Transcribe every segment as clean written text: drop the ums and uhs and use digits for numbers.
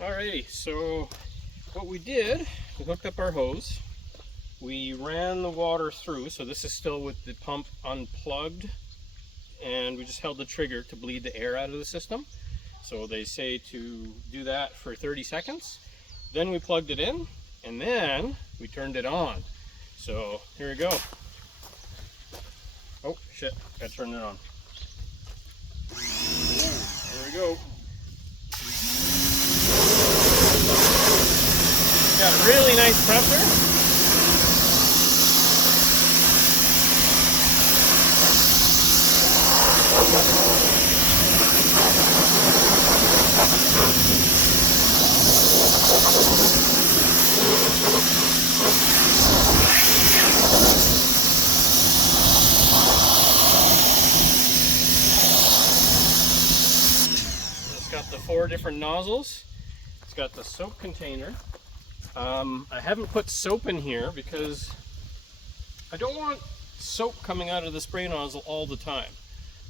Alrighty, so what we did, we hooked up our hose, we ran the water through, so this is still with the pump unplugged, and we just held the trigger to bleed the air out of the system. So they say to do that for 30 seconds. Then we plugged it in, and then we turned it on. So here we go. Oh shit, gotta turn it on. There we go. Got a really nice pressure. It's got the 4 different nozzles. It's got the soap container. I haven't put soap in here because I don't want soap coming out of the spray nozzle all the time.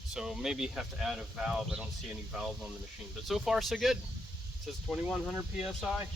So maybe have to add a valve. I don't see any valve on the machine, but so far so good. It says 2100 psi.